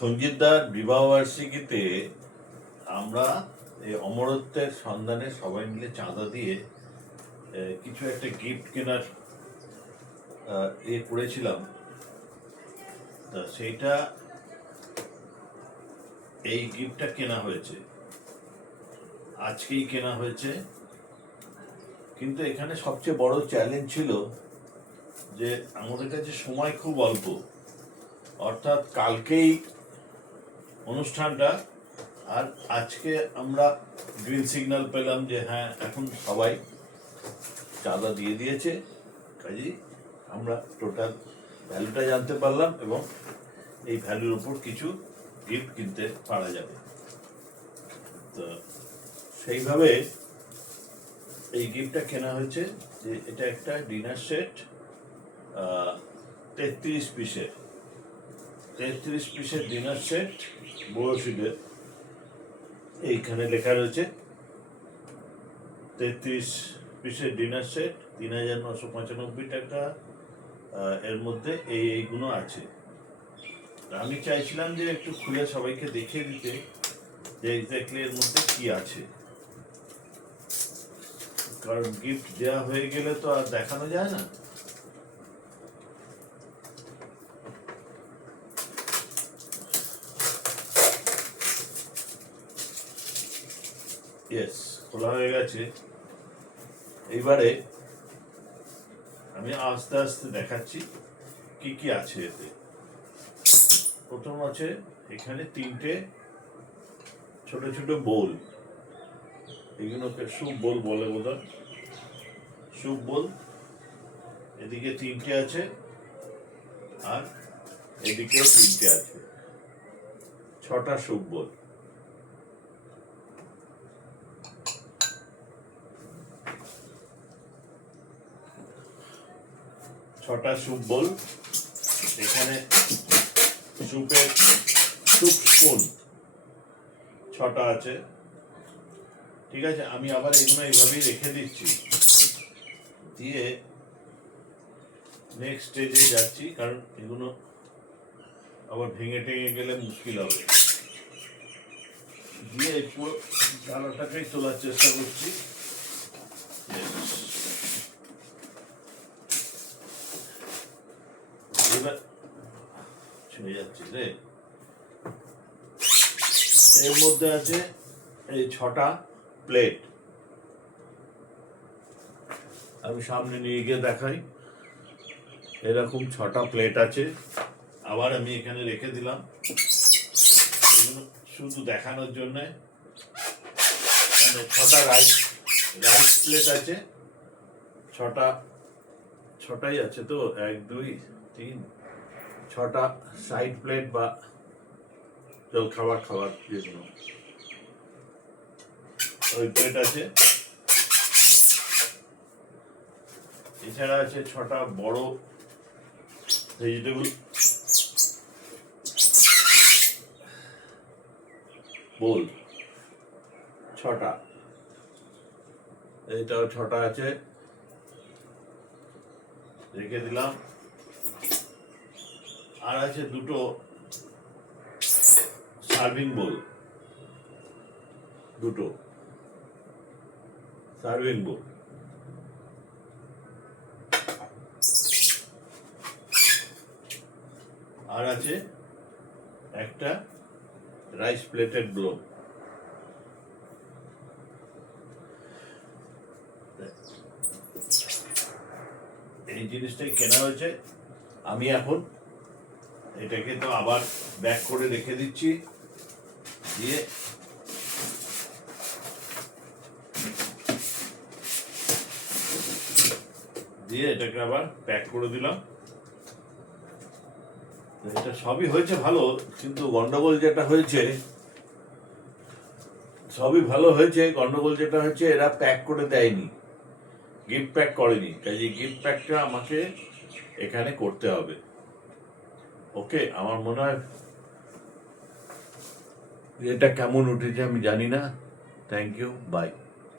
সঞ্জিতদার বিবাহবার্ষিকীতে আমরা এই অমরত্বের সন্ধানে সবাই মিলে চাঁদা দিয়ে কিছু একটা গিফট কেনার করেছিলাম। তা সেইটা এই গিফটটা কেনা হয়েছে, আজকেই কেনা হয়েছে। কিন্তু এখানে সবচেয়ে বড় চ্যালেঞ্জ ছিল যে আমাদের কাছে সময় খুব অল্প, অর্থাৎ কালকেই অনুষ্ঠানটা, আর আজকে আমরা গ্রিন সিগন্যাল পেলাম যে হ্যাঁ এখন সবাই চাঁদা দিয়ে দিয়েছে, কাজেই আমরা টোটাল ভ্যালুটা জানতে পারলাম এবং এই ভ্যালুর উপর কিছু গিফট কিনতে পারা যাবে। তো সেইভাবে এই গিফটটা কেনা হয়েছে যে এটা একটা ডিনার সেট 33 পিসের ডিনার সেট বোরোশিডের। এইখানে লেখা রয়েছে 33 পিসের ডিনার সেট ৩,৯৯৫ টাকা। এর মধ্যে এইগুলো আছে। আমি চাইছিলাম যে একটু খুলে সবাইকে দেখিয়ে দিতে যে এক্স্যাক্টলি এর মধ্যে কি আছে, কারণ গিফট দেওয়া হয়ে গেলে তো আর দেখানো যায় না। ইয়েস, খোলা হয়ে গেছে। এইবারে আমি আস্তে আস্তে দেখাচ্ছি কি কি আছে এতে। প্রথম আছে এখানে 3টে ছোট ছোট বোল, এগুলোকে স্যুপ বোল বলে বোধহয়, স্যুপ বোল। এদিকে 3টে আছে আর এদিকেও 3টে আছে, 6টা স্যুপ বোল। স্যুপ বোল। এখানে স্যুপ স্পুন 6টা আছে। ঠিক আছে, আমি আবার এগুলো এইভাবেই রেখে দিচ্ছি, দিয়ে নেক্সট স্টেজে যাচ্ছি, কারণ এগুলো আবার ভেঙে টেঙে গেলে মুশকিল হবে। দিয়ে পুরো ডালাটাকেই তোলার চেষ্টা করছি। এবার ছুঁয়ে যাচ্ছি রে। এর মধ্যে আছে এই 6টা প্লেট। আমি সামনে নিয়ে গিয়ে দেখাই। এরকম 6টা প্লেট আছে। আবার আমি এখানে রেখে দিলাম এগুলো শুধু দেখানোর জন্য। 6টা রাইস প্লেট আছে। 6টাই আছে তো, 1 2 3 6টা সাইড প্লেট বা জল খাবার যেগুলো, ওই প্লেট আছে। এছাড়া আছে 6টা বড় ভেজিটেবল বোল, 6টা। এইটাও 6টা আছে, রেখে দিলাম। আর আছে 2টো সার্ভিং বোল, 2টো সার্ভিং বোল। আর আছে একটা রাইস প্লেটেড বোল। এই জিনিসটাই কেনা হয়েছে। আমি এখন এটাকে তো আবার ব্যাক করে রেখে দিচ্ছি, দিয়ে এটাকে আবার প্যাক করে দিলাম। এটা সবই হয়েছে ভালো, কিন্তু গন্ডগোল যেটা হয়েছে, সবই ভালো হয়েছে, গন্ডগোল যেটা হচ্ছে এরা প্যাক করে দেয়নি, গিফট প্যাক করেনি। কাজে গিফট প্যাকটা আমাকে এখানে করতে হবে। ওকে, আমার মনে হয় এটা কেমন উঠেছে আমি জানি না। Thank you, by.